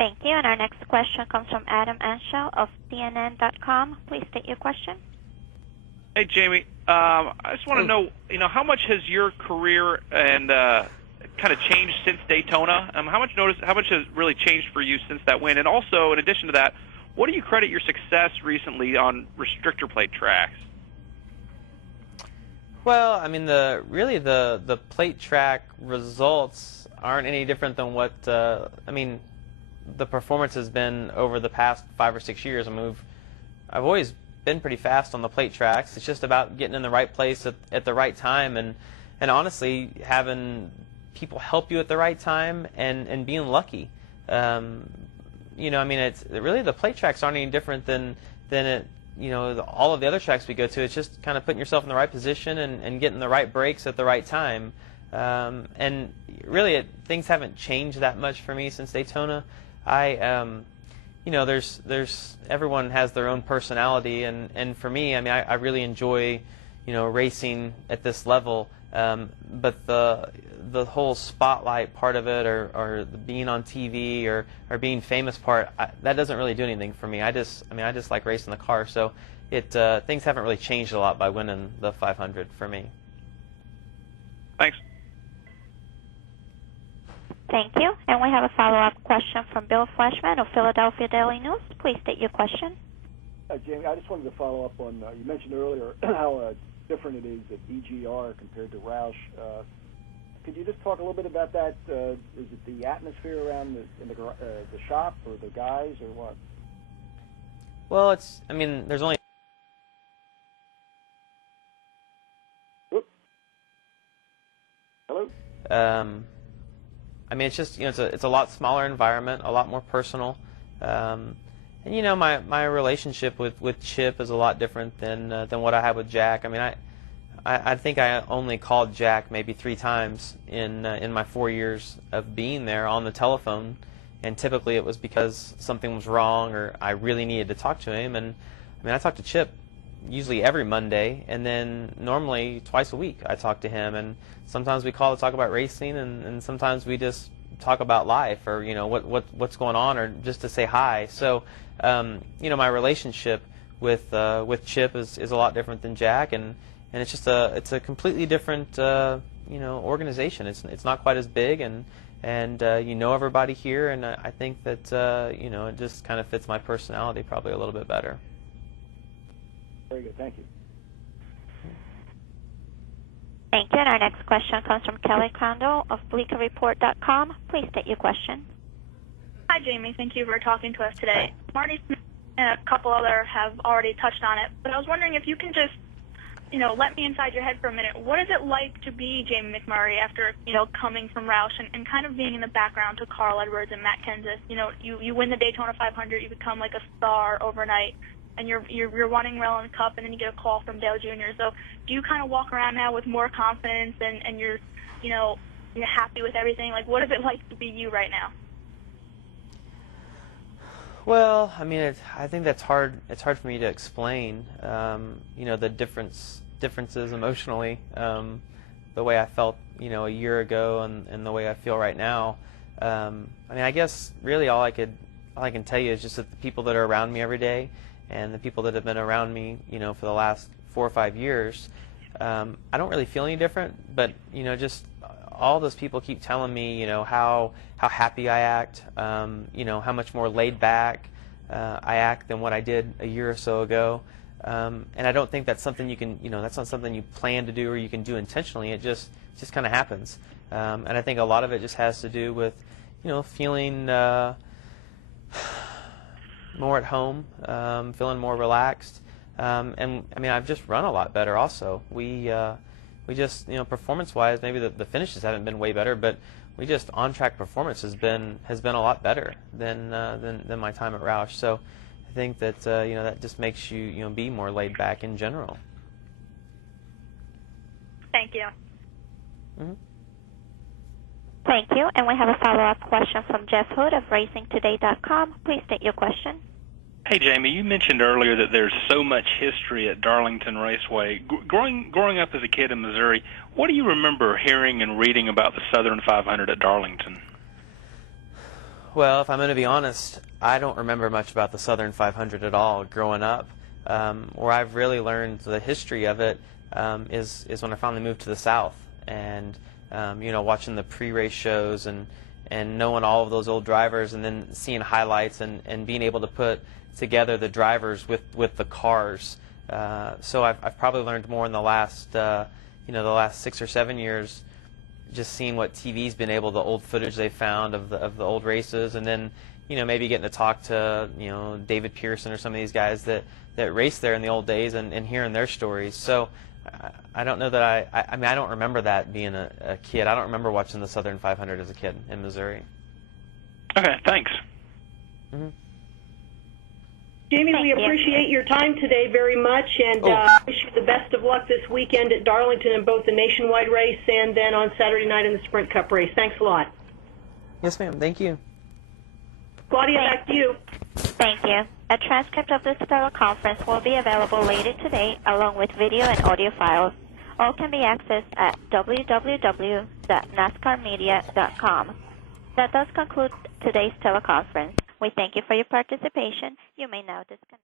Thank you. And our next question comes from Adam Anschel of CNN.com. Please state your question. Hey, Jamie. I just want to know, how much has your career and kind of changed since Daytona? How much has really changed for you since that win? And also, in addition to that, what do you credit your success recently on restrictor plate tracks? Well, I mean, the plate track results aren't any different than what the performance has been over the past 5 or 6 years. I mean, I've always been pretty fast on the plate tracks. It's just about getting in the right place at the right time, and honestly having people help you at the right time and being lucky. It's really, the plate tracks aren't any different than all of the other tracks we go to. It's just kind of putting yourself in the right position and getting the right breaks at the right time. And really, things haven't changed that much for me since Daytona. There's everyone has their own personality, and for me, I mean, I really enjoy, racing at this level. But the whole spotlight part of it, or being on TV, or being famous part, that doesn't really do anything for me. I just like racing the car. So things haven't really changed a lot by winning the 500 for me. Thanks. Thank you. And we have a follow-up question from Bill Fleshman of Philadelphia Daily News. Please state your question. Jamie, I just wanted to follow up on, you mentioned earlier how different it is at EGR compared to Roush. Could you just talk a little bit about that? Is it the atmosphere around the shop, or the guys, or what? Well, there's only... Whoop. Hello? It's just, it's a lot smaller environment, a lot more personal. And my relationship with Chip is a lot different than what I had with Jack. I mean, I think I only called Jack maybe 3 times in my 4 years of being there on the telephone, and typically it was because something was wrong or I really needed to talk to him. And I talked to Chip usually every Monday, and then normally twice a week I talk to him, and sometimes we call to talk about racing, and sometimes we just talk about life, or what's going on, or just to say hi. So my relationship with Chip is a lot different than Jack, and it's just it's a completely different organization. It's not quite as big, and everybody here, and I think that it just kind of fits my personality probably a little bit better. Very good, thank you. Thank you. And our next question comes from Kelly Crandall of BleakerReport.com. Please state your question. Hi, Jamie. Thank you for talking to us today. Marty Smith and a couple other have already touched on it, but I was wondering if you can just, let me inside your head for a minute. What is it like to be Jamie McMurray after, coming from Roush and kind of being in the background to Carl Edwards and Matt Kenseth? You win the Daytona 500, you become like a star overnight, and you're running well in the Cup, and then you get a call from Dale Jr. So do you kind of walk around now with more confidence, and you're happy with everything? Like, what is it like to be you right now? Well, I think that's hard. It's hard for me to explain. The differences emotionally, the way I felt, a year ago, and the way I feel right now. I guess really all I can tell you is just that the people that are around me every day, and the people that have been around me, for the last 4 or 5 years, I don't really feel any different. But just all those people keep telling me, how happy I act, how much more laid back I act than what I did a year or so ago. And I don't think that's something you can, that's not something you plan to do or you can do intentionally. It just kind of happens. And I think a lot of it just has to do with, feeling more at home, feeling more relaxed. And I've just run a lot better also. We just, performance-wise, maybe the finishes haven't been way better, but we just on-track performance has been a lot better than my time at Roush. So I think that that just makes you be more laid back in general. Thank you. Mm-hmm. Thank you. And we have a follow-up question from Jeff Hood of RacingToday.com. Please state your question. Hey, Jamie, you mentioned earlier that there's so much history at Darlington Raceway. Growing up as a kid in Missouri, what do you remember hearing and reading about the Southern 500 at Darlington? Well, if I'm going to be honest, I don't remember much about the Southern 500 at all growing up. Where I've really learned the history of it is when I finally moved to the South, and watching the pre-race shows and knowing all of those old drivers, and then seeing highlights and being able to put together the drivers with the cars. So I've probably learned more in the last the last 6 or 7 years, just seeing what TV's been able, the old footage they found of the old races, and then maybe getting to talk to David Pearson or some of these guys that raced there in the old days, and hearing their stories. So I don't know that I mean, I don't remember that being a kid. I don't remember watching the Southern 500 as a kid in Missouri. Okay, thanks. Mm-hmm. Jamie, we appreciate your time today very much, and wish you the best of luck this weekend at Darlington in both the nationwide race and then on Saturday night in the Sprint Cup race. Thanks a lot. Yes, ma'am. Thank you. Claudia, back to you. Thank you. A transcript of this teleconference will be available later today, along with video and audio files. All can be accessed at www.nascarmedia.com. That does conclude today's teleconference. We thank you for your participation. You may now disconnect.